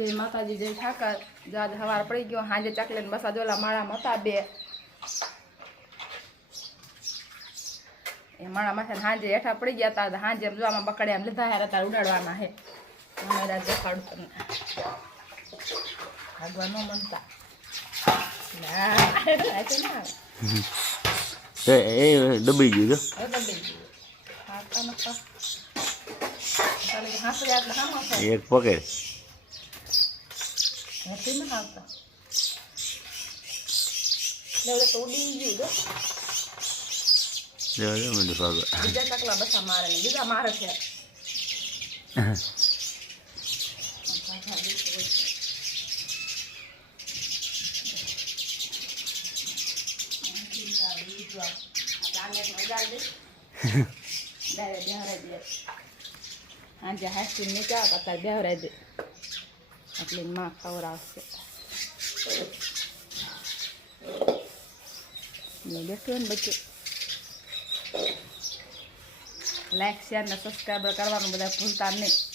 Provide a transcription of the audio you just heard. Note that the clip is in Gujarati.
જય માતાજી જય ઠાકર. જો આજે સવાર પડી ગયો હાજે ચાકલે ને બસા જોલા માળામાં હતા બે એ માળા માથે હાજે હેઠા પડી ગયા હતા હાજે જોવામાં બકડે એમ લીધા હેર હતા ઉડાડવાના હે અમારા દેખાડું તમને ભાગવા ન મનતા એ દબાઈ ગયું એક પકડ બીજા ચકલા બસા મારે ને બીજા મારે છે આજે હાસી નીચે અત્યારે બેહરાઈ દે એટલે માં ખવડાવશે બેઠું ને બચ્ચું લાઈક શેર ને સબસ્ક્રાઈબર કરવાનું બધા ભૂલતા નહીં.